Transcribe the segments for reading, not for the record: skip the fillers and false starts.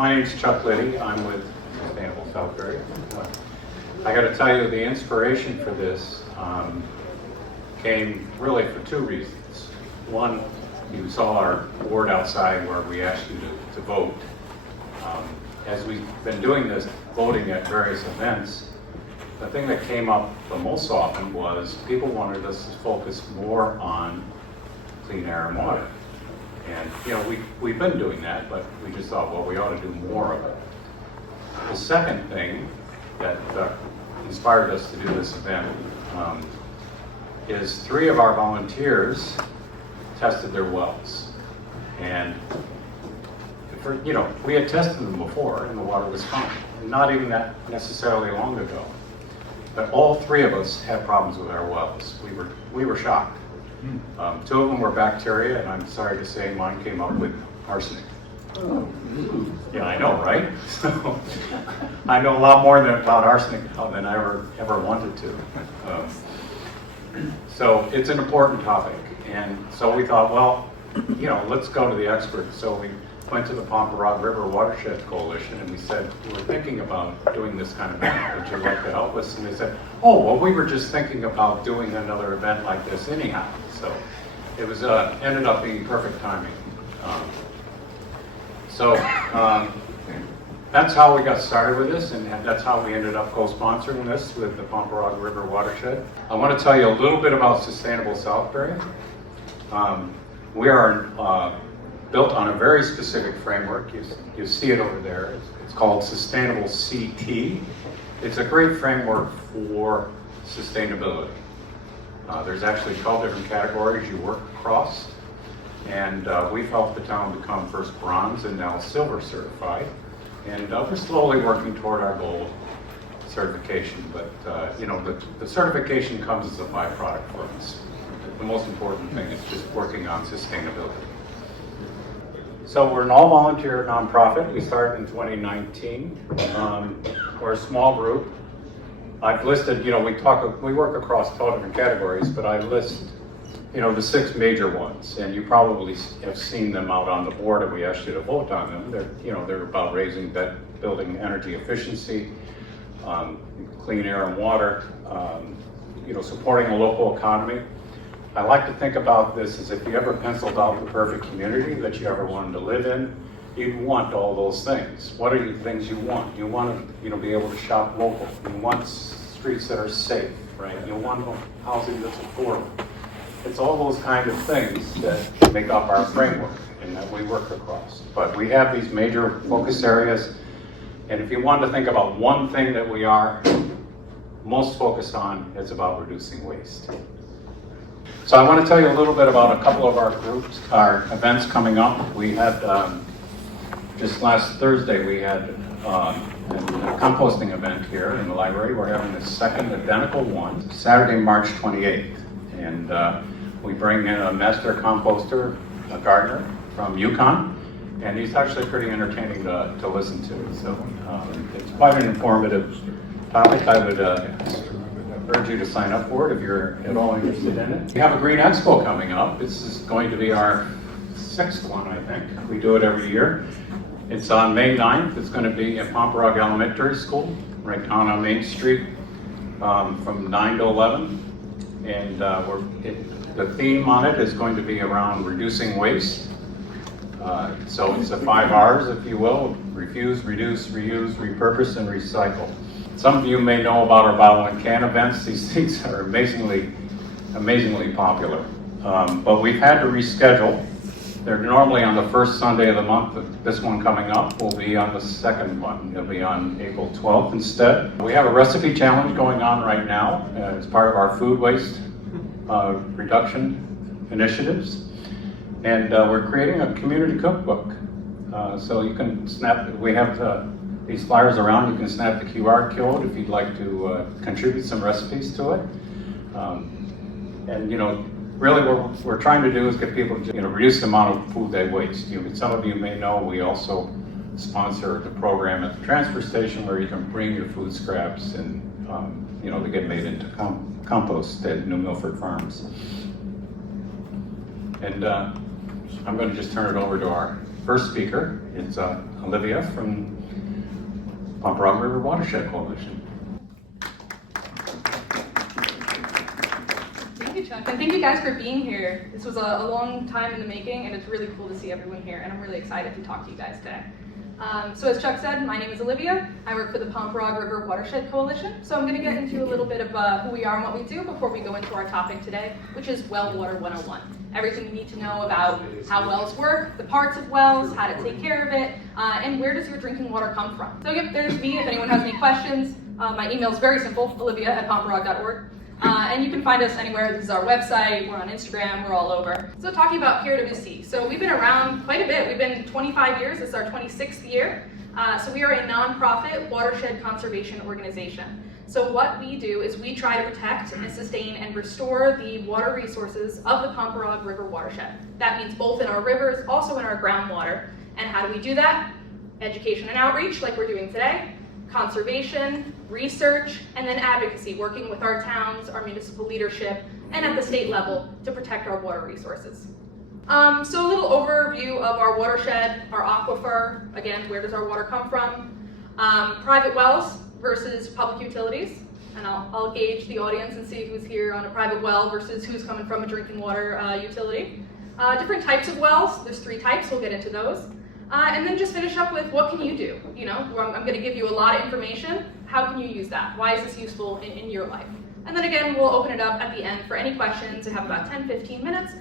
My name's Chuck Liddy. I'm with Sustainable Southbury. I got to tell you, the inspiration for this came really for two reasons. One, you saw our board outside where we asked you to vote. As we've been doing this voting at various events, the thing that came up the most often was people wanted us to focus more on clean air and water. And we've been doing that, but we just thought, well, we ought to do more of it. The second thing that inspired us to do this event is 3 of our volunteers tested their wells. And we had tested them before and the water was fine. Not even that necessarily long ago. But all 3 of us had problems with our wells. We were shocked. 2 of them were bacteria, and I'm sorry to say mine came up with arsenic. Yeah, I know, right? So, I know a lot more about arsenic than I ever wanted to. So it's an important topic, and so we thought, well, let's go to the experts. So we went to the Pomperaug River Watershed Coalition, and we said, we're thinking about doing this kind of event. Would you like to help us? And they said, oh, well, we were just thinking about doing another event like this anyhow. So it was ended up being perfect timing. That's how we got started with this, and that's how we ended up co-sponsoring this with the Pomperaug River Watershed. I want to tell you a little bit about Sustainable Southbury. We are built on a very specific framework. You see it over there. It's called Sustainable CT. It's a great framework for sustainability. There's actually 12 different categories you work across, and we've helped the town become first bronze and now silver certified, and we're slowly working toward our goal of certification, but the certification comes as a byproduct for us. The most important thing is just working on sustainability. So we're an all-volunteer nonprofit. We started in 2019. We're a small group. I've listed, we work across 12 different categories, but I list, the 6 major ones, and you probably have seen them out on the board, and we asked you to vote on them. They're about building energy efficiency, clean air and water, supporting a local economy. I like to think about this as if you ever penciled out the perfect community that you ever wanted to live in, you'd want all those things. What are the things you want? You want to be able to shop local. You want streets that are safe, right? You want housing that's affordable. It's all those kind of things that make up our framework and that we work across. But we have these major focus areas, and if you want to think about one thing that we are most focused on, it's about reducing waste. So I want to tell you a little bit about a couple of our events coming up. We had, just last Thursday, we had a composting event here in the library. We're having the second identical one, Saturday, March 28th. And we bring in a master composter, a gardener from Yukon, and he's actually pretty entertaining to listen to. So it's quite an informative topic. I would urge you to sign up for it if you're at all interested in it. We have a Green Expo coming up. This is going to be our 6th one, I think. We do it every year. It's on May 9th. It's going to be at Pomperaug Elementary School, right down on Main Street, from 9 to 11. And the theme on it is going to be around reducing waste. So it's the 5 R's, if you will: refuse, reduce, reuse, repurpose, and recycle. Some of you may know about our bottle and can events. These things are amazingly popular. But we've had to reschedule. They're normally on the first Sunday of the month. This one coming up will be on the second one. It'll be on April 12th instead. We have a recipe challenge going on right now as part of our food waste reduction initiatives. And we're creating a community cookbook. So you can we have these flyers around. You can snap the QR code if you'd like to contribute some recipes to it. Really what we're trying to do is get people to reduce the amount of food they waste. Some of you may know we also sponsor the program at the transfer station where you can bring your food scraps and they get made into compost at New Milford Farms. And I'm going to just turn it over to our first speaker. It's Olivia from Pomperaug River Watershed Coalition. Thank you, Chuck, and thank you guys for being here. This was a long time in the making, and it's really cool to see everyone here, and I'm really excited to talk to you guys today. So as Chuck said, my name is Olivia. I work for the Pomperaug River Watershed Coalition. So I'm going to get into a little bit of who we are and what we do before we go into our topic today, which is Well Water 101. Everything you need to know about how wells work, the parts of wells, how to take care of it, and where does your drinking water come from. So yep, there's me if anyone has any questions. My email is very simple, olivia@pomperaug.org. And you can find us anywhere. This is our website, we're on Instagram, we're all over. So talking about PRWC, so we've been around quite a bit. We've been 25 years, this is our 26th year. So we are a nonprofit watershed conservation organization. So what we do is we try to protect and sustain and restore the water resources of the Pomperaug River watershed. That means both in our rivers, also in our groundwater. And how do we do that? Education and outreach, like we're doing today. Conservation, research, and then advocacy, working with our towns, our municipal leadership, and at the state level to protect our water resources. So a little overview of our watershed, our aquifer. Again, where does our water come from? Private wells versus public utilities. And I'll gauge the audience and see who's here on a private well versus who's coming from a drinking water utility. Different types of wells. There's 3 types. We'll get into those. And then just finish up with what can you do? You know, I'm going to give you a lot of information. How can you use that? Why is this useful in your life? And then again, we'll open it up at the end for any questions. We have about 10-15 minutes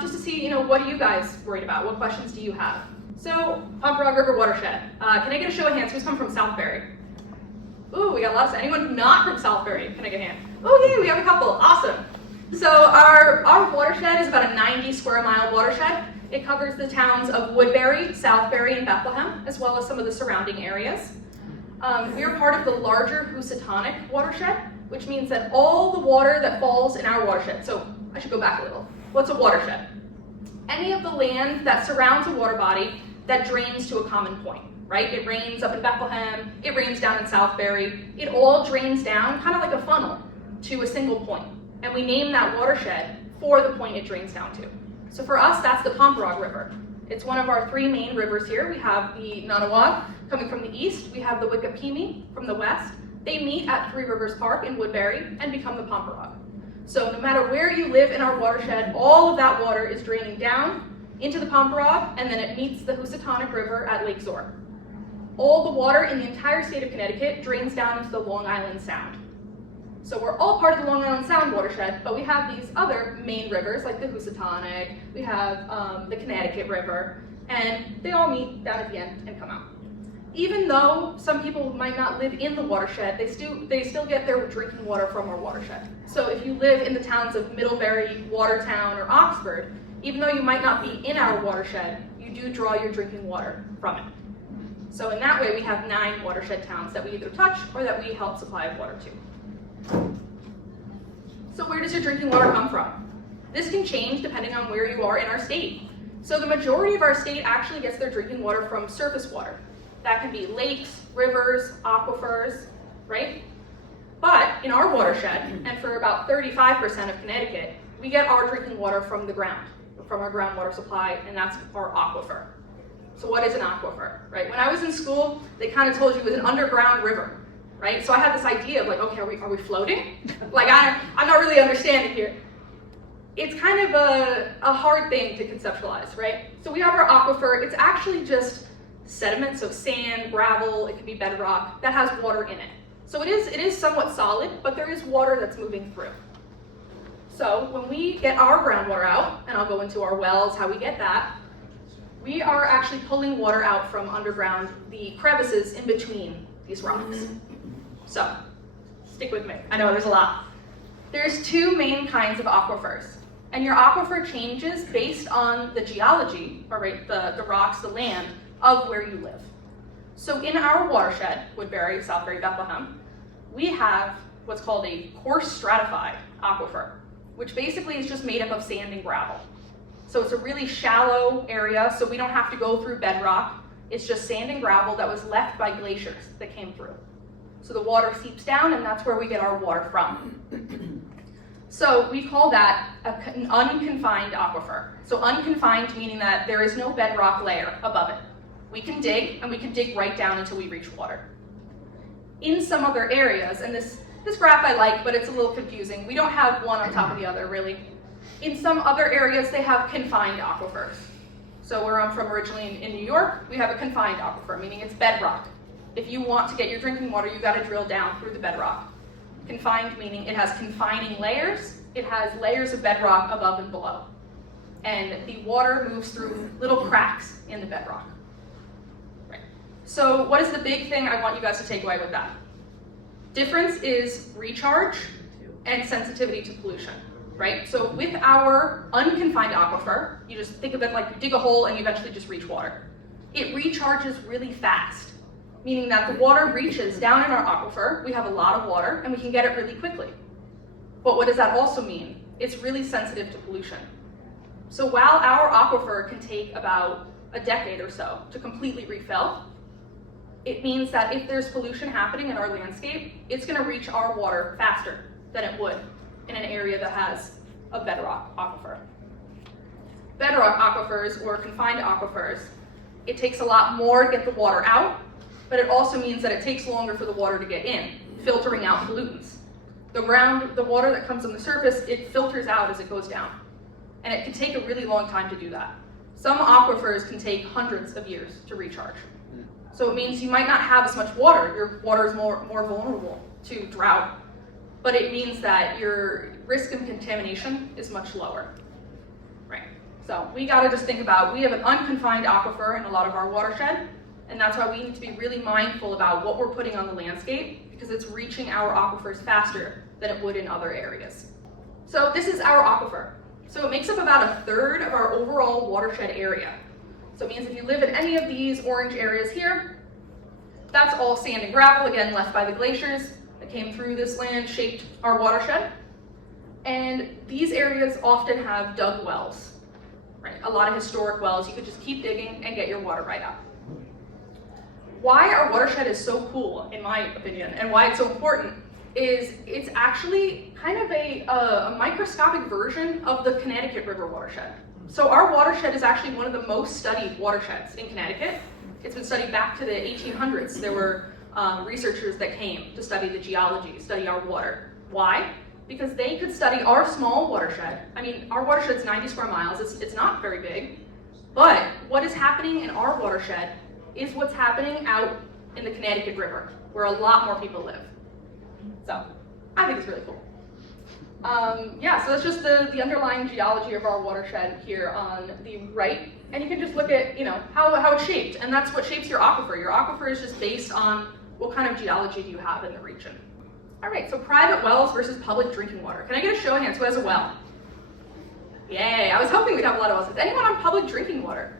just to see, you know, what are you guys worried about? What questions do you have? So, Pomperaug River Watershed. Can I get a show of hands? Who's come from Southbury? Ooh, we got lots. Anyone not from Southbury? Can I get a hand? Oh, yay, we have a couple. Awesome. So our watershed is about a 90 square mile watershed. It covers the towns of Woodbury, Southbury, and Bethlehem, as well as some of the surrounding areas. We are part of the larger Housatonic watershed, which means that all the water that falls in our watershed, so I should go back a little. What's a watershed? Any of the land that surrounds a water body that drains to a common point, right? It rains up in Bethlehem, it rains down in Southbury, it all drains down, kind of like a funnel, to a single point. And we name that watershed for the point it drains down to. So for us, that's the Pomperaug River. It's one of our 3 main rivers here. We have the Nanawag coming from the east. We have the Wikipimi from the west. They meet at 3 Rivers Park in Woodbury and become the Pomperaug. So no matter where you live in our watershed, all of that water is draining down into the Pomperaug, and then it meets the Housatonic River at Lake Zor. All the water in the entire state of Connecticut drains down into the Long Island Sound. So we're all part of the Long Island Sound watershed, but we have these other main rivers like the Housatonic, we have the Connecticut River, and they all meet down at the end and come out. Even though some people might not live in the watershed, they still get their drinking water from our watershed. So if you live in the towns of Middlebury, Watertown, or Oxford, even though you might not be in our watershed, you do draw your drinking water from it. So in that way, we have 9 watershed towns that we either touch or that we help supply water to. So where does your drinking water come from? This can change depending on where you are in our state. So the majority of our state actually gets their drinking water from surface water. That can be lakes, rivers, aquifers, right? But in our watershed, and for about 35% of Connecticut, we get our drinking water from the ground, from our groundwater supply, and that's our aquifer. So what is an aquifer, right? When I was in school, they kind of told you it was an underground river. Right? So I had this idea of like, okay, are we floating? Like I'm not really understanding here. It's kind of a hard thing to conceptualize, right? So we have our aquifer. It's actually just sediment, so sand, gravel, it could be bedrock, that has water in it. So it is somewhat solid, but there is water that's moving through. So when we get our groundwater out, and I'll go into our wells, how we get that, we are actually pulling water out from underground, the crevices in between these rocks. So, stick with me. I know there's a lot. There's 2 main kinds of aquifers. And your aquifer changes based on the geology, or right, the rocks, the land, of where you live. So in our watershed, Woodbury, Southbury, Bethlehem, we have what's called a coarse stratified aquifer, which basically is just made up of sand and gravel. So it's a really shallow area, so we don't have to go through bedrock. It's just sand and gravel that was left by glaciers that came through. So the water seeps down, and that's where we get our water from. So we call that an unconfined aquifer. So unconfined meaning that there is no bedrock layer above it. We can dig, and we can dig right down until we reach water. In some other areas, and this graph I like, but it's a little confusing. We don't have one on top of the other, really. In some other areas, they have confined aquifers. So where I'm from originally in New York, we have a confined aquifer, meaning it's bedrock. If you want to get your drinking water, you've got to drill down through the bedrock. Confined meaning it has confining layers. It has layers of bedrock above and below. And the water moves through little cracks in the bedrock. Right. So what is the big thing I want you guys to take away with that? Difference is recharge and sensitivity to pollution, right? So with our unconfined aquifer, you just think of it like you dig a hole and you eventually just reach water. It recharges really fast, meaning that the water reaches down in our aquifer, we have a lot of water, and we can get it really quickly. But what does that also mean? It's really sensitive to pollution. So while our aquifer can take about a decade or so to completely refill, it means that if there's pollution happening in our landscape, it's going to reach our water faster than it would in an area that has a bedrock aquifer. Bedrock aquifers, or confined aquifers, it takes a lot more to get the water out, but it also means that it takes longer for the water to get in, filtering out pollutants. The water that comes on the surface, it filters out as it goes down. And it can take a really long time to do that. Some aquifers can take hundreds of years to recharge. So it means you might not have as much water. Your water is more vulnerable to drought, but it means that your risk of contamination is much lower. Right. So we gotta just think about, we have an unconfined aquifer in a lot of our watershed, and that's why we need to be really mindful about what we're putting on the landscape, because it's reaching our aquifers faster than it would in other areas. So this is our aquifer. So it makes up about a third of our overall watershed area. So it means if you live in any of these orange areas here, that's all sand and gravel, again, left by the glaciers that came through this land, shaped our watershed. And these areas often have dug wells, right? A lot of historic wells. You could just keep digging and get your water right out. Why our watershed is so cool, in my opinion, and why it's so important, is it's actually kind of a microscopic version of the Connecticut River watershed. So our watershed is actually one of the most studied watersheds in Connecticut. It's been studied back to the 1800s. There were researchers that came to study the geology, study our water. Why? Because they could study our small watershed. I mean, our watershed's 90 square miles. It's not very big. But what is happening in our watershed is what's happening out in the Connecticut River, where a lot more people live. So I think it's really cool. So that's just the underlying geology of our watershed here on the right. And you can just look at, how it's shaped. And that's what shapes your aquifer. Your aquifer is just based on what kind of geology do you have in the region. All right, so private wells versus public drinking water. Can I get a show of hands? Who has a well? Yay, I was hoping we'd have a lot of wells. Is anyone on public drinking water?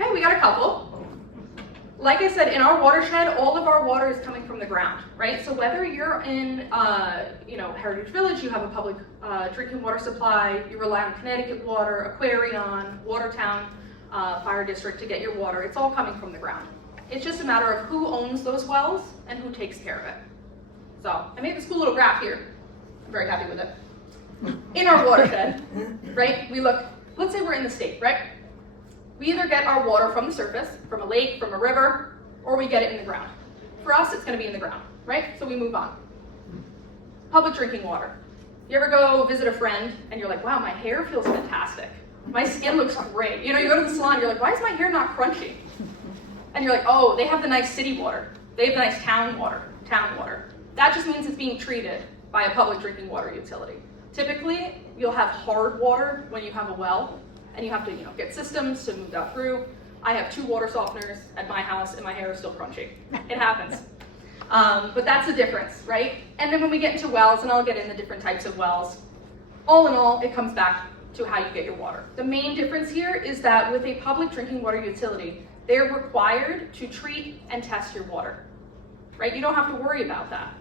Okay, we got a couple. Like I said, in our watershed, all of our water is coming from the ground, right? So whether you're in, Heritage Village, you have a public drinking water supply, you rely on Connecticut Water, Aquarion, Watertown Fire District to get your water, it's all coming from the ground. It's just a matter of who owns those wells and who takes care of it. So I made this cool little graph here. I'm very happy with it. In our watershed, right, we look, let's say we're in the state, right? We either get our water from the surface, from a lake, from a river, or we get it in the ground. For us, it's going to be in the ground, right? So we move on. Public drinking water. You ever go visit a friend and you're like, wow, my hair feels fantastic. My skin looks great. You go to the salon, you're like, why is my hair not crunchy? And you're like, oh, they have the nice city water. They have the nice town water. That just means it's being treated by a public drinking water utility. Typically, you'll have hard water when you have a well, and you have to, get systems to move that through. I have 2 water softeners at my house, and my hair is still crunchy. It happens. But that's the difference, right? And then when we get into wells, and I'll get into different types of wells, all in all, it comes back to how you get your water. The main difference here is that with a public drinking water utility, they're required to treat and test your water, right? You don't have to worry about that.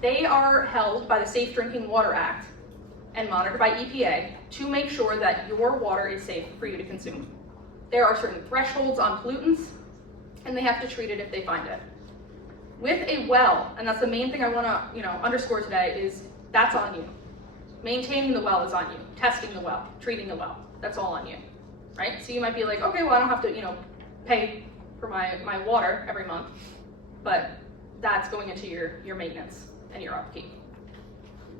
They are held by the Safe Drinking Water Act and monitored by EPA to make sure that your water is safe for you to consume. There are certain thresholds on pollutants, and they have to treat it if they find it. With a well, and that's the main thing I want to underscore today, is that's on you. Maintaining the well is on you. Testing the well, treating the well, that's all on you, right? So you might be like, okay, well I don't have to pay for my water every month, but that's going into your maintenance and your upkeep.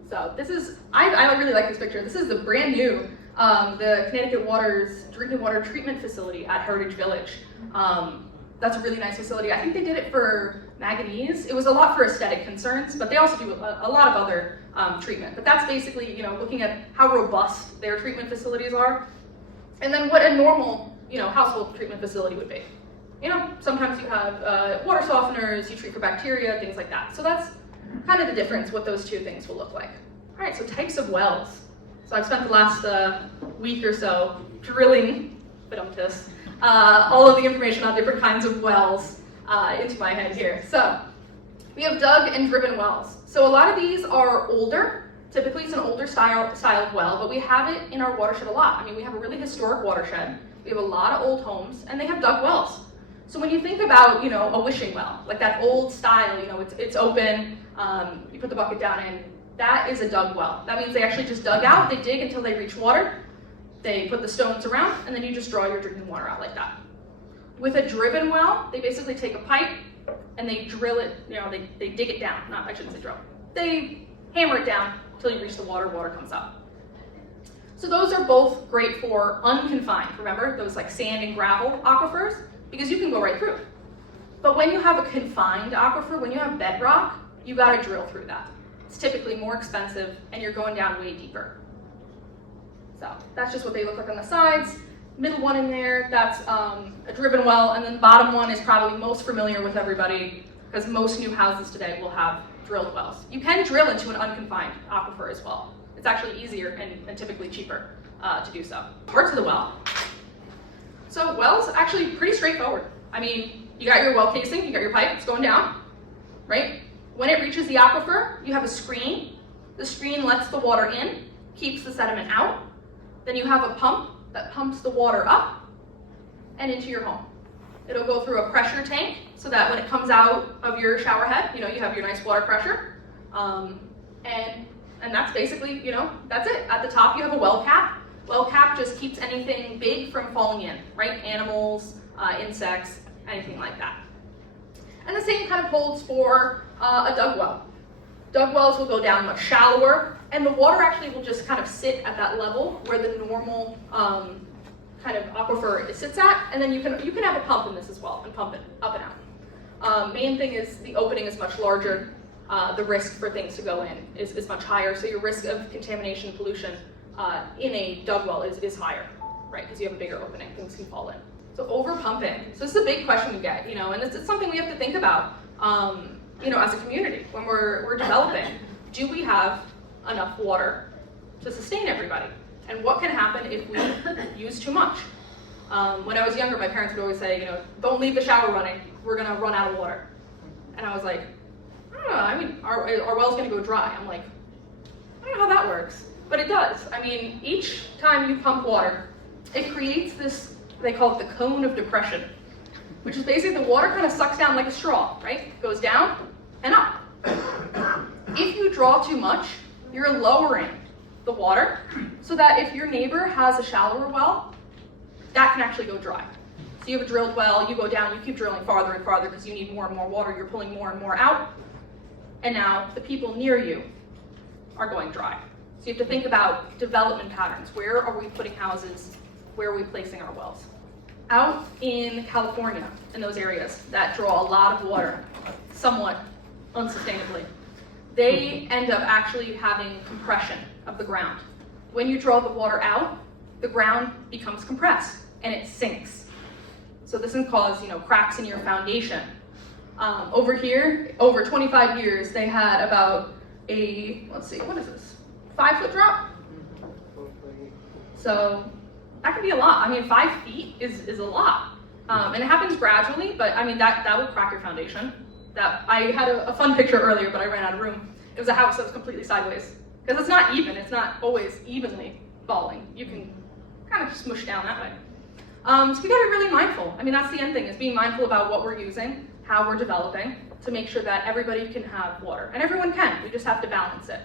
So this is, I really like this picture. This is the brand new, the Connecticut Water's drinking water treatment facility at Heritage Village. That's a really nice facility. I think they did it for manganese. It was a lot for aesthetic concerns, but they also do a lot of other treatment. But that's basically, looking at how robust their treatment facilities are, and then what a normal, household treatment facility would be. Sometimes you have water softeners, you treat for bacteria, things like that. So that's kind of the difference, what those two things will look like. All right, so types of wells. So I've spent the last week or so drilling, all of the information on different kinds of wells into my head here. So we have dug and driven wells. So a lot of these are older. Typically it's an older styled well, but we have it in our watershed a lot. I mean, we have a really historic watershed. We have a lot of old homes, and they have dug wells. So when you think about, a wishing well, like that old style, it's open, you put the bucket down in, that is a dug well. That means they actually just dug out, they dig until they reach water, they put the stones around, and then you just draw your drinking water out like that. With a driven well, they basically take a pipe and they drill it, they dig it down. I shouldn't say drill. They hammer it down until you reach the water comes up. So those are both great for unconfined, remember, those like sand and gravel aquifers, because you can go right through. But when you have a confined aquifer, when you have bedrock, you gotta drill through that. It's typically more expensive and you're going down way deeper. So that's just what they look like on the sides. Middle one in there, that's a driven well, and then the bottom one is probably most familiar with everybody because most new houses today will have drilled wells. You can drill into an unconfined aquifer as well. It's actually easier and typically cheaper to do so. Parts of the well. So wells actually pretty straightforward. I mean, you got your well casing, you got your pipe, it's going down, right? When it reaches the aquifer, you have a screen. The screen lets the water in, keeps the sediment out. Then you have a pump that pumps the water up and into your home. It'll go through a pressure tank so that when it comes out of your shower head, you have your nice water pressure. And that's basically, that's it. At the top you have a well cap. Well cap just keeps anything big from falling in, right? Animals, insects, anything like that. And the same kind of holds for a dug well. Dug wells will go down much shallower, and the water actually will just kind of sit at that level where the normal kind of aquifer sits at, and then you can have a pump in this as well and pump it up and out. Main thing is the opening is much larger. The risk for things to go in is much higher, so your risk of contamination and pollution in a dug well is higher, right? Because you have a bigger opening, things can fall in. So over pumping. So this is a big question we get, and it's something we have to think about, as a community when we're developing. Do we have enough water to sustain everybody? And what can happen if we use too much? When I was younger, my parents would always say, don't leave the shower running. We're gonna run out of water. And I was like, I don't know. I mean, our well's gonna go dry. I'm like, I don't know how that works, but it does. I mean, each time you pump water, it creates this, they call it the cone of depression, which is basically the water kind of sucks down like a straw, right? It goes down and up. If you draw too much, you're lowering the water so that if your neighbor has a shallower well, that can actually go dry. So you have a drilled well, you go down, you keep drilling farther and farther because you need more and more water, you're pulling more and more out, and now the people near you are going dry. So you have to think about development patterns. Where are we putting houses? Where are we placing our wells? Out in California, in those areas that draw a lot of water, somewhat unsustainably, they end up actually having compression of the ground. When you draw the water out, the ground becomes compressed and it sinks. So this can cause, cracks in your foundation. Over here, over 25 years, they had about a, let's see, what is this? 5-foot drop? So that can be a lot. I mean, 5 feet is a lot. And it happens gradually, but I mean, that will crack your foundation. I had a fun picture earlier, but I ran out of room. It was a house that was completely sideways. Because it's not even, it's not always evenly falling. You can kind of smush down that way. So we gotta be really mindful. I mean, that's the end thing, is being mindful about what we're using, how we're developing, to make sure that everybody can have water. And everyone can, we just have to balance it.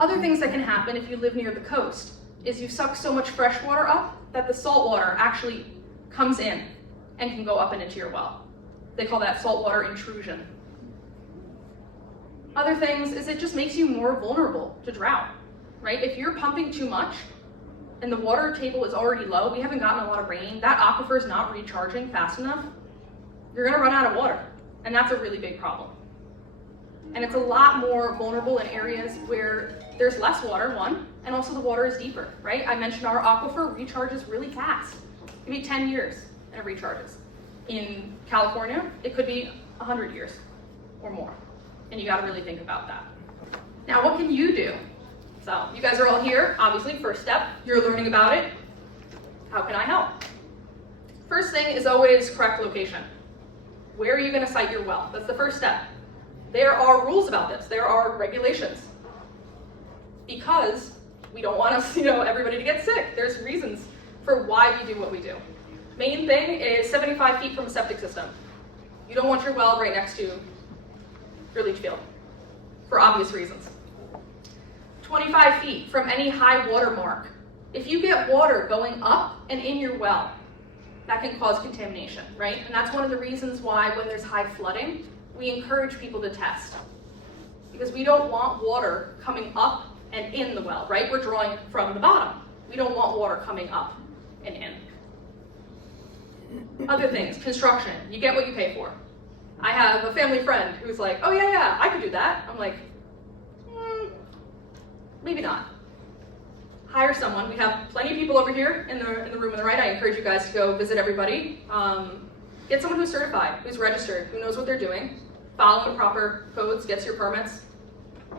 Other things that can happen if you live near the coast is you suck so much fresh water up that the salt water actually comes in and can go up and into your well. They call that saltwater intrusion. Other things is it just makes you more vulnerable to drought, right? If you're pumping too much and the water table is already low, we haven't gotten a lot of rain, that aquifer is not recharging fast enough, you're gonna run out of water. And that's a really big problem. And it's a lot more vulnerable in areas where there's less water, one, and also the water is deeper, right? I mentioned our aquifer recharges really fast. It could be 10 years and it recharges. In California, it could be 100 years or more. And you gotta really think about that. Now, what can you do? So, you guys are all here, obviously, first step, you're learning about it. How can I help? First thing is always correct location. Where are you gonna site your well? That's the first step. There are rules about this, there are regulations. Because we don't want us, everybody to get sick. There's reasons for why we do what we do. Main thing is 75 feet from a septic system. You don't want your well right next to your leach field, for obvious reasons. 25 feet from any high water mark. If you get water going up and in your well, that can cause contamination, right? And that's one of the reasons why when there's high flooding, we encourage people to test. Because we don't want water coming up and in the well, right? We're drawing from the bottom. We don't want water coming up and in. Other things, construction, you get what you pay for. I have a family friend who's like, oh yeah, I could do that. I'm like, maybe not. Hire someone. We have plenty of people over here in the room on the right. I encourage you guys to go visit everybody. Get someone who's certified, who's registered, who knows what they're doing, follow the proper codes, gets your permits.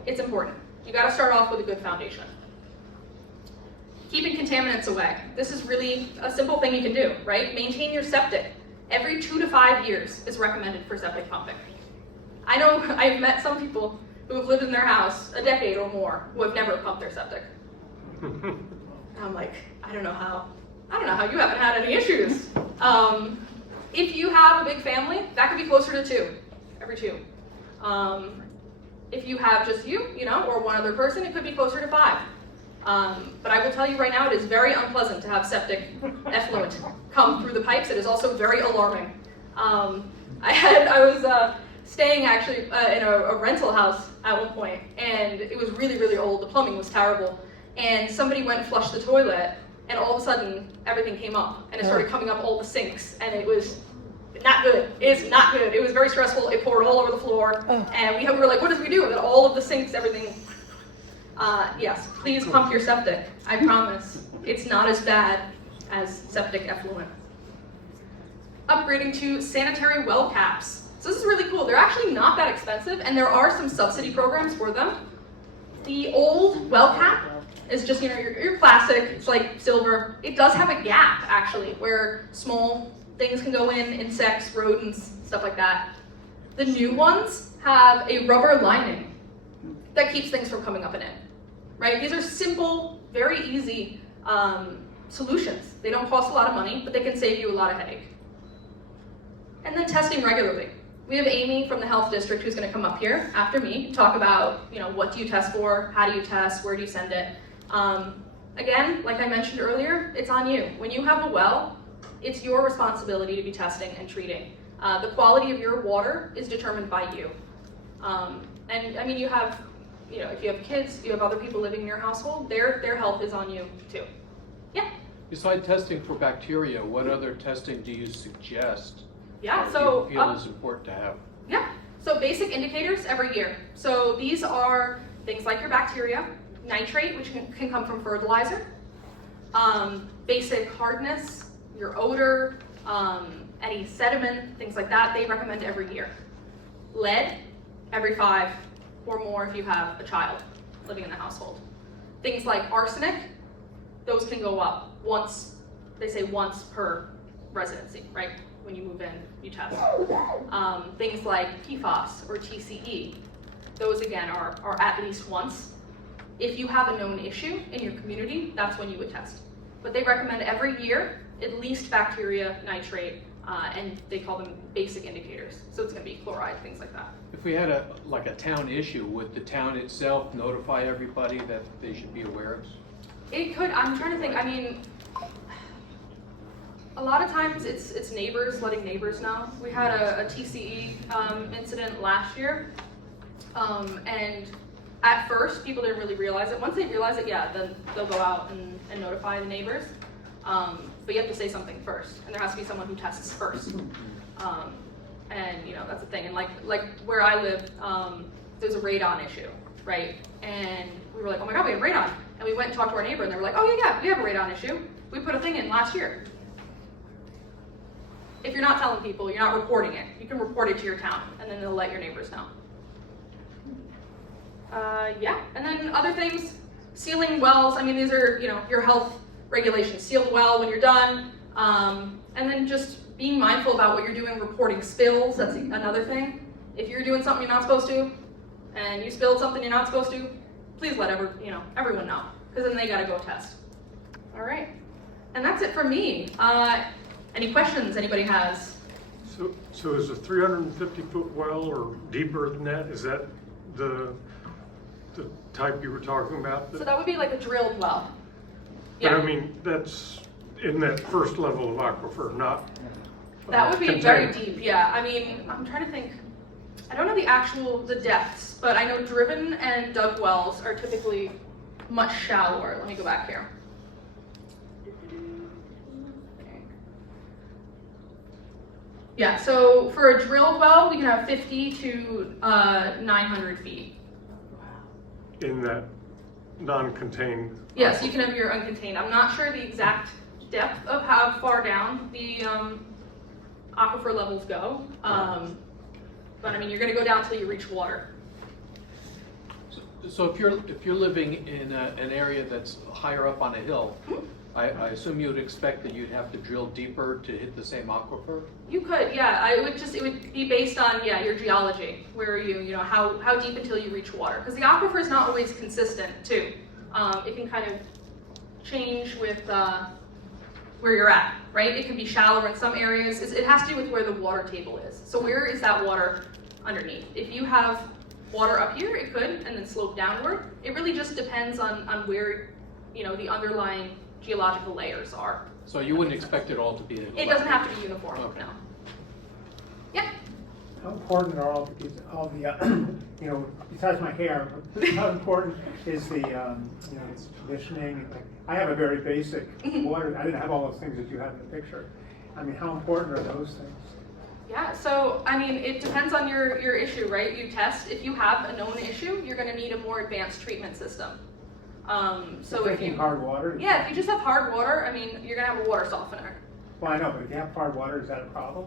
It's important. You gotta start off with a good foundation. Keeping contaminants away. This is really a simple thing you can do, right? Maintain your septic. Every 2 to 5 years is recommended for septic pumping. I know I've met some people who have lived in their house a decade or more who have never pumped their septic. And I'm like, I don't know how you haven't had any issues. If you have a big family, that could be closer to 2, every 2. If you have just you, or one other person, it could be closer to 5. But I will tell you right now, it is very unpleasant to have septic effluent come through the pipes. It is also very alarming. I was staying actually in a rental house at one point, and it was really, really old. The plumbing was terrible. And somebody went and flushed the toilet, and all of a sudden, everything came up, and it started coming up all the sinks, and it was not good. It's not good. It was very stressful. It poured all over the floor, and we were like, what did we do? And then all of the sinks, everything. Yes, please pump your septic. I promise. It's not as bad as septic effluent. Upgrading to sanitary well caps. So this is really cool. They're actually not that expensive, and there are some subsidy programs for them. The old well cap is just, your classic, it's like silver. It does have a gap, actually, where small things can go in, insects, rodents, stuff like that. The new ones have a rubber lining that keeps things from coming up and in, right? These are simple, very easy solutions. They don't cost a lot of money, but they can save you a lot of headache. And then testing regularly. We have Amy from the health district who's going to come up here after me, talk about, what do you test for, how do you test, where do you send it. Again, like I mentioned earlier, it's on you. When you have a well, it's your responsibility to be testing and treating. The quality of your water is determined by you. And I mean, you have, if you have kids, you have other people living in your household, their health is on you too. Yeah? Besides testing for bacteria, what other testing do you suggest? Yeah, so you feel is important to have? Yeah, so basic indicators every year. So these are things like your bacteria, nitrate, which can come from fertilizer, basic hardness, your odor, any sediment, things like that, they recommend every year. Lead, every 5 or more if you have a child living in the household. Things like arsenic, those can go up once, they say once per residency, right? When you move in, you test. Things like PFAS or TCE, those again are at least once. If you have a known issue in your community, that's when you would test. But they recommend every year, at least bacteria, nitrate, and they call them basic indicators. So it's gonna be chloride, things like that. If we had a town issue, would the town itself notify everybody that they should be aware of? It could, I'm trying to think, I mean, A lot of times it's neighbors letting neighbors know. We had a TCE incident last year, and at first people didn't really realize it. Once they realize it, yeah, then they'll go out and notify the neighbors. But you have to say something first, and there has to be someone who tests first. And you know, that's the thing. And like where I live, there's a radon issue, right? And we were like, oh my God, we have radon. And we went and talked to our neighbor, and they were like, oh yeah, we have a radon issue. We put a thing in last year. If you're not telling people, you're not reporting it. You can report it to your town, and then they'll let your neighbors know. Yeah, and then other things, sealing wells. I mean, these are, you know, your health regulations. Seal the well when you're done, and then just being mindful about what you're doing, reporting spills. That's another thing. If you're doing something you're not supposed to, and you spilled something you're not supposed to, please let everyone know, because then they gotta go test. All right, and that's it for me. Any questions anybody has? So is a 350-foot well or deeper than that? Is that the type you were talking about? So that would be like a drilled well. But Yeah. I mean, that's in that first level of aquifer, not That would be very contained. deep, yeah. I mean, I'm trying to think. I don't know the depths, but I know driven and dug wells are typically much shallower. Let me go back here. Yeah, so for a drilled well, we can have 50 to 900 feet. In that non-contained. Yes, you can have your uncontained. I'm not sure the exact depth of how far down the aquifer levels go, but I mean, you're going to go down until you reach water. So if you're living in an area that's higher up on a hill, I assume you would expect that you'd have to drill deeper to hit the same aquifer? You could, yeah. It would be based on, yeah, your geology. Where are you know, how deep until you reach water? Because the aquifer is not always consistent, too. It can kind of change with where you're at, right? It can be shallower in some areas. It has to do with where the water table is. So where is that water underneath? If you have water up here, it could, and then slope downward. It really just depends on where, you know, the underlying geological layers are. So you wouldn't expect it all to be. It doesn't have to be uniform, Okay. no. Yeah. How important are all the you know, besides my hair, how important is the, you know, conditioning? Like, I have a very basic water, I didn't have all those things that you had in the picture. I mean, how important are those things? Yeah, so I mean, it depends on your issue, right? You test. If you have a known issue, you're going to need a more advanced treatment system. So if you hard water? yeah, if you just have hard water, I mean, you're going to have a water softener. Well, I know, but if you have hard water, is that a problem?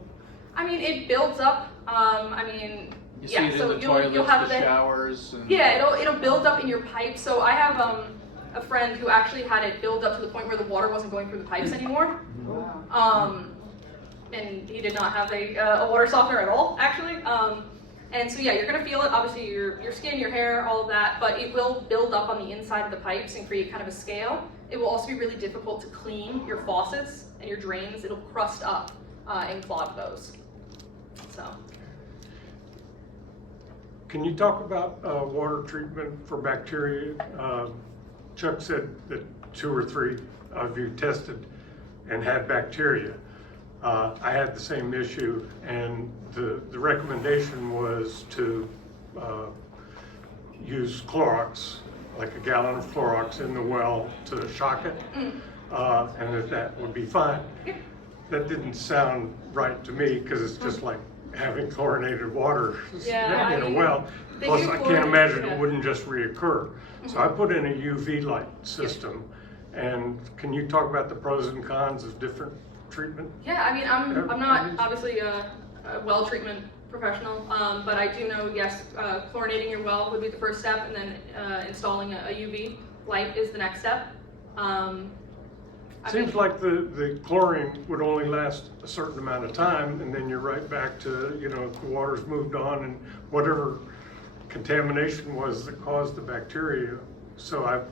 I mean, it builds up. I mean, You see yeah. it in So the you'll toilets, have the showers. And yeah, it'll build up in your pipes. So I have a friend who actually had it build up to the point where the water wasn't going through the pipes anymore. And he did not have a water softener at all, actually. And so yeah, you're gonna feel it, obviously your skin, your hair, all of that, but it will build up on the inside of the pipes and create kind of a scale. It will also be really difficult to clean your faucets and your drains. It'll crust up and clog those. So. Can you talk about water treatment for bacteria? Chuck said that 2 or 3 of you tested and had bacteria. I had the same issue, and the recommendation was to use Clorox, like a gallon of Clorox in the well to shock it, and that would be fine. That didn't sound right to me, because it's just like having chlorinated water Yeah, in I a mean, well. they Plus, do I can't chlorinate, imagine yeah. it wouldn't just reoccur. So I put in a UV light system. And can you talk about the pros and cons of different treatment? Yeah, I mean, I'm not obviously a well treatment professional, but I do know, yes, chlorinating your well would be the first step, and then installing a UV light is the next step. Seems like the chlorine would only last a certain amount of time, and then you're right back to, you know, the water's moved on and whatever contamination was that caused the bacteria. So I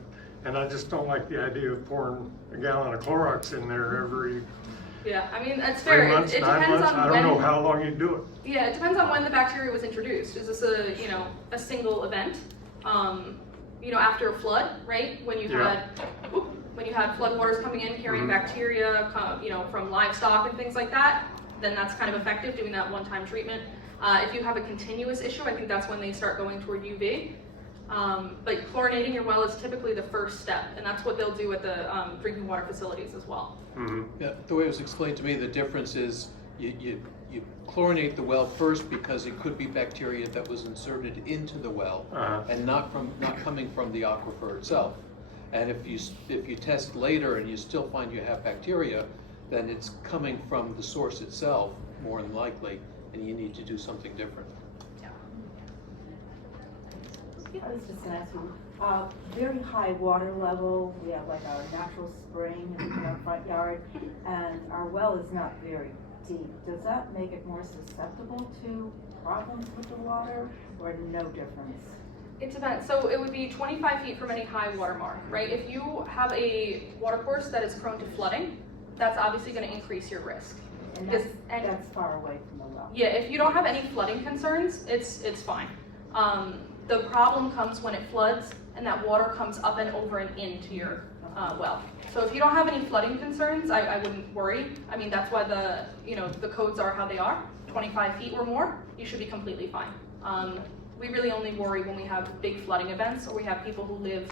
just don't like the idea of pouring a gallon of Clorox in there every Yeah, I mean, that's 3 fair. months, It 9 depends months. on I when. don't know how long you do it. Yeah, it depends on when the bacteria was introduced. Is this a single event? After a flood, right? When you Yeah. had when you had floodwaters coming in carrying bacteria, from livestock and things like that, then that's kind of effective doing that one-time treatment. If you have a continuous issue, I think that's when they start going toward UV. But chlorinating your well is typically the first step, and that's what they'll do at the drinking water facilities as well. Yeah, the way it was explained to me, the difference is you chlorinate the well first because it could be bacteria that was inserted into the well and not coming from the aquifer itself. And if you test later and you still find you have bacteria, then it's coming from the source itself, more than likely, and you need to do something different. I was just gonna ask you, very high water level, we have like our natural spring in our front yard, and our well is not very deep. Does that make it more susceptible to problems with the water, or no difference? It depends. So it would be 25 feet from any high water mark, right? If you have a water course that is prone to flooding, that's obviously going to increase your risk. And that's far away from the well. Yeah, if you don't have any flooding concerns, it's fine. The problem comes when it floods and that water comes up and over and into your well. So if you don't have any flooding concerns, I wouldn't worry. I mean, that's why the codes are how they are. 25 feet or more, you should be completely fine. We really only worry when we have big flooding events, or we have people who live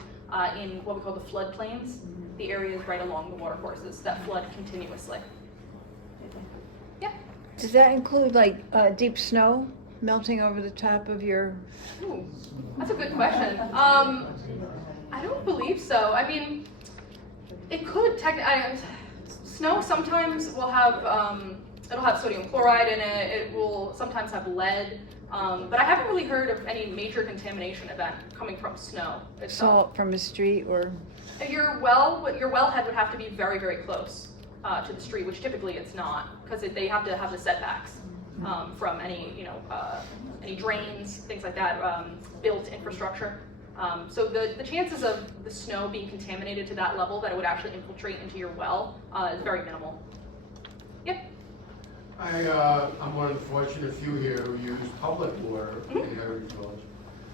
in what we call the floodplains, the areas right along the water courses that flood continuously. Yeah. Does that include like deep snow melting over the top of your? Ooh, that's a good question. I don't believe so. I mean, it could technically. Snow sometimes will have it'll have sodium chloride in it. It will sometimes have lead. But I haven't really heard of any major contamination event coming from snow itself. Salt from a street or? Your wellhead would have to be very, very close to the street, which typically it's not, because they have to have the setbacks from any drains, things like that, built infrastructure. So the chances of the snow being contaminated to that level that it would actually infiltrate into your well is very minimal. Yep. I'm one of the fortunate few here who use public water in Heritage Village.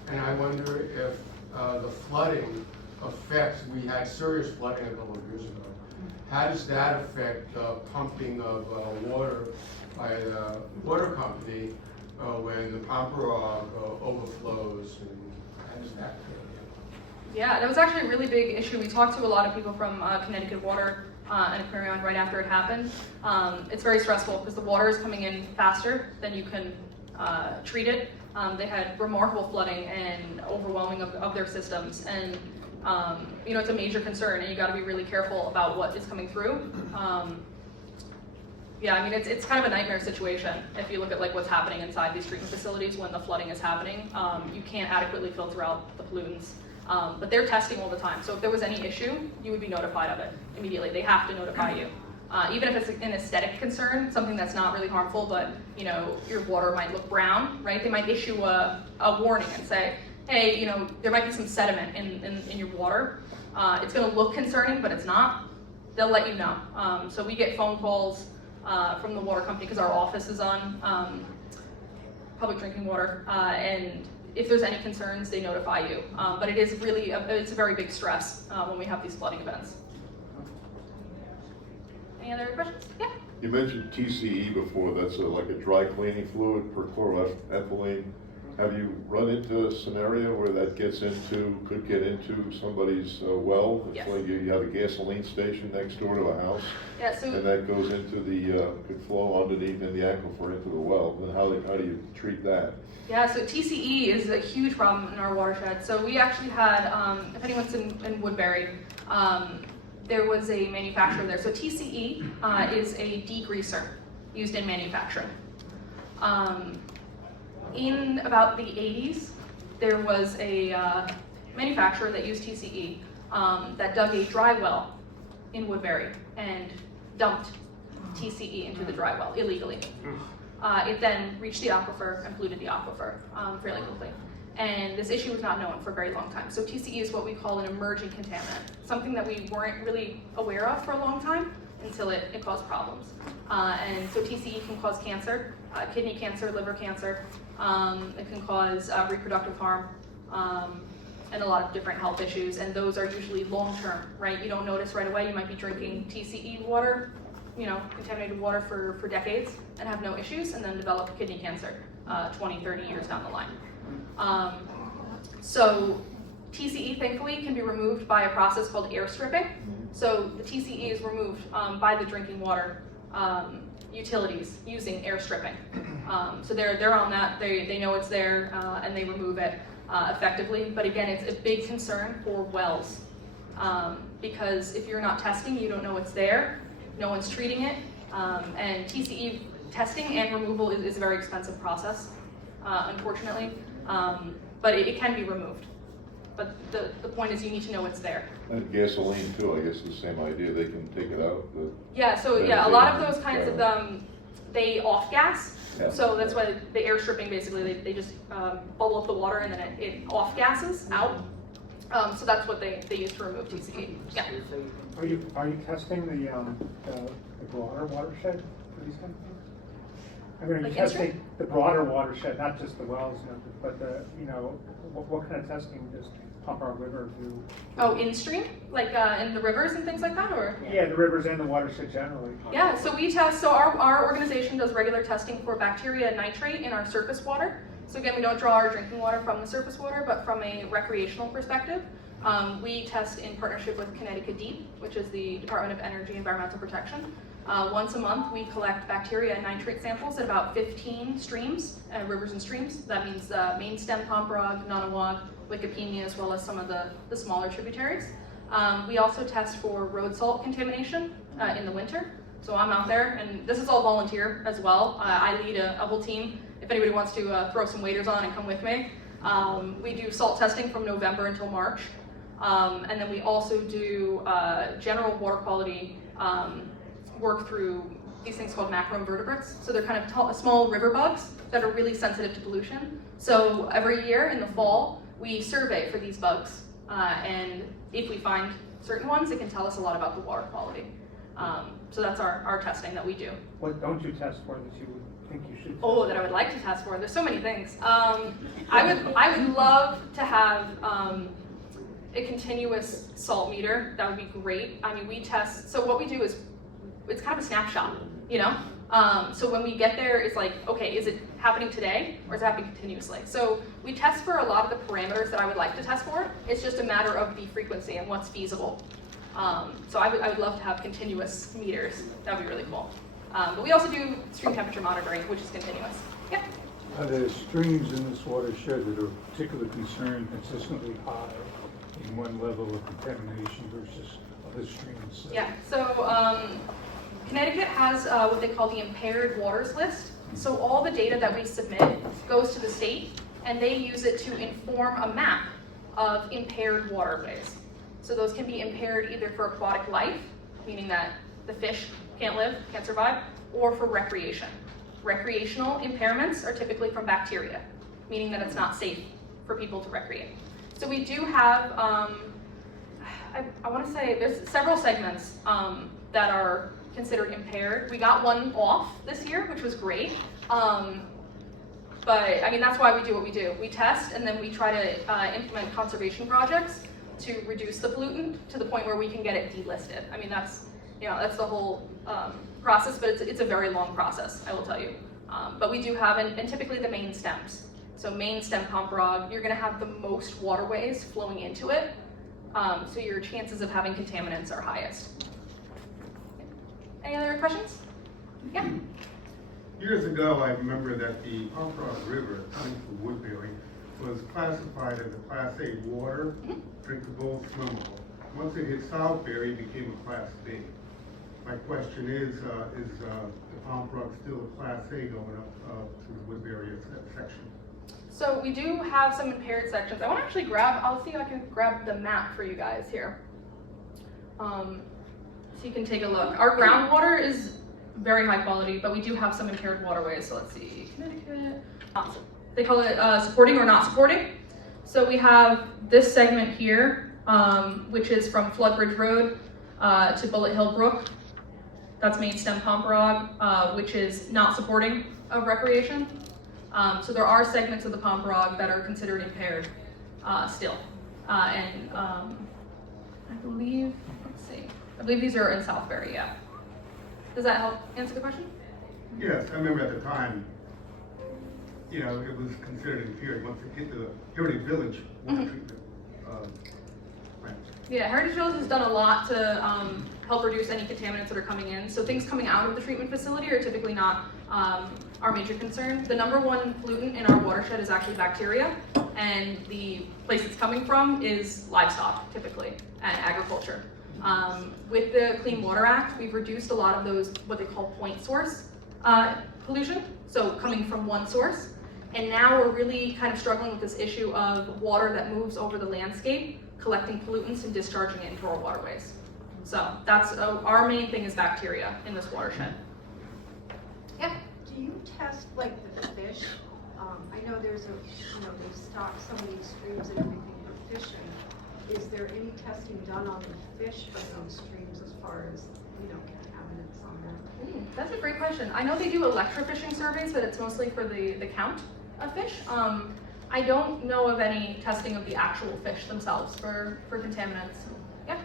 And I wonder if the flooding affects, we had serious flooding a couple of years ago. How does that affect pumping of water by the water company when the Pomperog overflows? And how does that go? Yeah, that was actually a really big issue. We talked to a lot of people from Connecticut Water and Aquarion right after it happened. It's very stressful because the water is coming in faster than you can treat it. They had remarkable flooding and overwhelming of their systems, and it's a major concern, and you got to be really careful about what is coming through. Yeah, I mean, it's kind of a nightmare situation if you look at like what's happening inside these treatment facilities when the flooding is happening. You can't adequately filter out the pollutants. But they're testing all the time. So if there was any issue, you would be notified of it immediately. They have to notify you. Even if it's an aesthetic concern, something that's not really harmful, but your water might look brown, right? They might issue a warning and say, hey, there might be some sediment in your water. It's gonna look concerning, but it's not. They'll let you know. So we get phone calls from the water company because our office is on public drinking water, and if there's any concerns, they notify you. But it is really, it's a very big stress when we have these flooding events. Any other questions? Yeah? You mentioned TCE before. That's like a dry cleaning fluid, perchloroethylene. Have you run into a scenario where that could get into somebody's well? It's Yes. like you have a gasoline station next door to a house, Yeah, so and that goes into could flow underneath in the aquifer into the well. Then how do you treat that? Yeah, so TCE is a huge problem in our watershed. So we actually had, if anyone's in Woodbury, there was a manufacturer there. So TCE is a degreaser used in manufacturing. In about the 80s, there was a manufacturer that used TCE that dug a dry well in Woodbury and dumped TCE into the dry well illegally. It then reached the aquifer and polluted the aquifer fairly quickly. And this issue was not known for a very long time. So TCE is what we call an emerging contaminant, something that we weren't really aware of for a long time until it caused problems. And so TCE can cause cancer, kidney cancer, liver cancer. It can cause reproductive harm. and a lot of different health issues, and those are usually long-term, right? You don't notice right away. You might be drinking TCE water, contaminated water for decades and have no issues, and then develop kidney cancer 20, 30 years down the line. So TCE, thankfully, can be removed by a process called air stripping. So the TCE is removed by the drinking water utilities using air stripping. So they're on that. They know it's there, and they remove it effectively. But again, it's a big concern for wells, because if you're not testing, you don't know it's there. No one's treating it, and TCE testing and removal is a very expensive process, unfortunately. But it can be removed. But the point is, you need to know it's there. And gasoline too, I guess the same idea, they can take it out. Yeah, so yeah, a lot of those kinds of, they off gas. Yeah. So that's why the air stripping, basically, they just bubble up the water and then it off gases out. So that's what they use to remove TCE. Yeah. Are you testing the broader watershed for these kind of things? I mean, are you Like testing in-stream? the broader watershed, not just the wells, but what kind of testing does Pump Rock River do? Oh, in stream, like in the rivers and things like that, or? Yeah, the rivers and the watershed generally. Yeah, so we test, so our organization does regular testing for bacteria and nitrate in our surface water. So again, we don't draw our drinking water from the surface water, but from a recreational perspective. We test in partnership with Connecticut DEEP, which is the Department of Energy Environmental Protection. Once a month, we collect bacteria and nitrate samples at about 15 streams, rivers and streams. That means main stem Pomprog, Nonawag, Wikipedia, as well as some of the smaller tributaries. We also test for road salt contamination in the winter. So I'm out there, and this is all volunteer as well. I lead a whole team. If anybody wants to throw some waders on and come with me. We do salt testing from November until March. And then we also do general water quality work through these things called macroinvertebrates. So they're kind of small river bugs that are really sensitive to pollution. So every year in the fall, we survey for these bugs. And if we find certain ones, it can tell us a lot about the water quality. So that's our testing that we do. What don't you test for that you would think you should test? Oh, that I would like to test for. There's so many things. I would love to have a continuous salt meter. That would be great. I mean, we test. So what we do is, it's kind of a snapshot, So when we get there, it's like, okay, is it happening today or is it happening continuously? So we test for a lot of the parameters that I would like to test for. It's just a matter of the frequency and what's feasible. So I would love to have continuous meters. That would be really cool. But we also do stream temperature monitoring, which is continuous. Yeah. Are there streams in this watershed that are particularly concerned consistently high in one level of contamination versus other streams? Yeah, so Connecticut has what they call the impaired waters list. So all the data that we submit goes to the state, and they use it to inform a map of impaired waterways. So those can be impaired either for aquatic life, meaning that the fish can't live, can't survive, or for recreation. Recreational impairments are typically from bacteria, meaning that it's not safe for people to recreate. So we do have, I want to say there's several segments that are considered impaired. We got one off this year, which was great. But I mean, that's why we do what we do. We test, and then we try to implement conservation projects to reduce the pollutant to the point where we can get it delisted. I mean, that's the whole process, but it's a very long process, I will tell you. But we do have, and typically the main stems. So main stem Pomprog, you're gonna have the most waterways flowing into it. So your chances of having contaminants are highest. Any other questions? Yeah? Years ago, I remember that the Pomprog River, coming from Woodbury, was classified as a Class A water, drinkable, swimmable. Once it hit Southbury, it became a Class B. My question is the Pomprog still a Class A going up to the Woodbury section? So we do have some impaired sections. I want to actually I'll see if I can grab the map for you guys here. So you can take a look. Our groundwater is very high quality, but we do have some impaired waterways. So let's see, Connecticut. They call it supporting or not supporting. So we have this segment here, which is from Floodbridge Road to Bullet Hill Brook. That's main stem Pomprog, which is not supporting of recreation. So there are segments of the Pomprog that are considered impaired still. and I believe, let's see, I believe these are in Southbury, yeah. Does that help answer the question? Yes, I remember at the time, you know, it was considered inferior once it hit the Heritage Village water treatment plant. Yeah, Heritage Village has done a lot to help reduce any contaminants that are coming in. So things coming out of the treatment facility are typically not our major concern. The number one pollutant in our watershed is actually bacteria, and the place it's coming from is livestock, typically, and agriculture. With the Clean Water Act, we've reduced a lot of those, what they call point source pollution, so coming from one source. And now we're really kind of struggling with this issue of water that moves over the landscape, collecting pollutants and discharging it into our waterways. So that's our main thing is bacteria in this watershed. Yeah. Do you test like the fish? I know there's they stock so many streams and everything for fishing. Is there any testing done on the fish from those streams as far as, contaminants on them? That's a great question. I know they do electrofishing surveys, but it's mostly for the count of fish. I don't know of any testing of the actual fish themselves for contaminants. Yeah.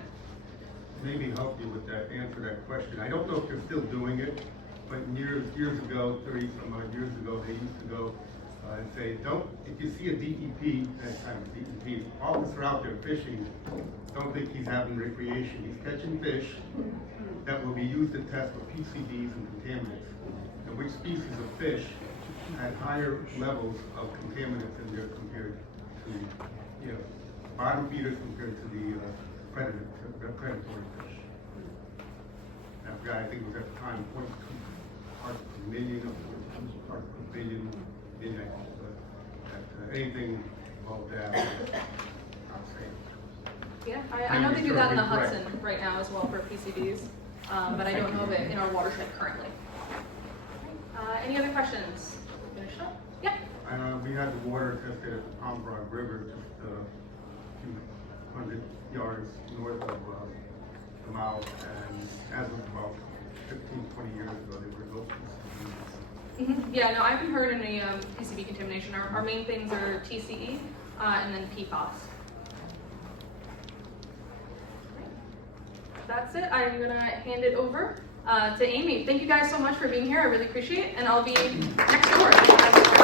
Maybe help you with that, answer that question. I don't know if they're still doing it, but years ago, 30 some odd years ago, they used to go and say, if you see a DEP, that kind of DEP officer out there fishing, don't think he's having recreation. He's catching fish that will be used to test for PCBs and contaminants. And which species of fish had higher levels of contaminants in there compared to, bottom feeders compared to the predatory fish. I forgot, I think it was at the time 0.2 parts per million or parts per billion. But anything above that, I'll say. Yeah, I know they do that in the Hudson right now as well for PCBs, but I don't know of it in our watershed currently. Any other questions? Finish up? Yeah. We had the water tested at the Palm Rock River just a few hundred yards north of the mouth, and as of about 15, 20 years ago, there were no PCBs. Yeah, no, I haven't heard any PCB contamination. Our main things are TCE and then PFAS. That's it. I'm gonna hand it over to Amy. Thank you guys so much for being here. I really appreciate it, and I'll be next door.